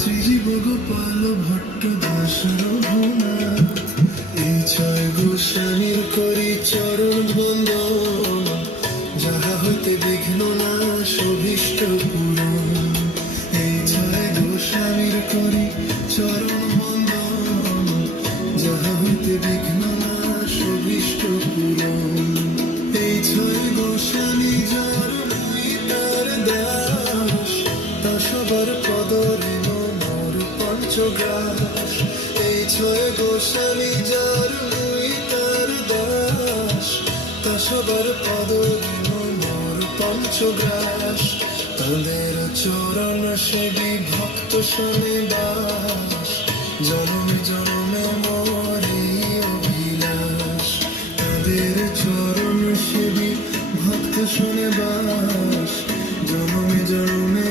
শ্রীজীবগোপাল ভট্ট দাস রঘুনাথ, এই ছয় গোস্বামীর করি চরণ বন্দন, যাহা হইতে বিঘ্ন না শোভিষ্ট পূরণ। এই ছয় গোস্বামীর করি চরণ বন্দন, যাহা হইতে বিঘ্ন না শোভিষ্ট পূরণ। এই ছয় গোস্বামী যার মুই তার দাস, তা সবার পদরে মোর পঞ্চগ্রাস। এই ছয় গোস্বামী যার মুই তার দাস, তা সবার পদরে মোর পঞ্চগ্রাস। তাদের চরণ সেবী ভক্ত শোনে বাস, জনমে জনমে মোর এই অভিলাষ। তাদের চরণ সেবী ভক্ত শোনে বাস, জনমে জনমে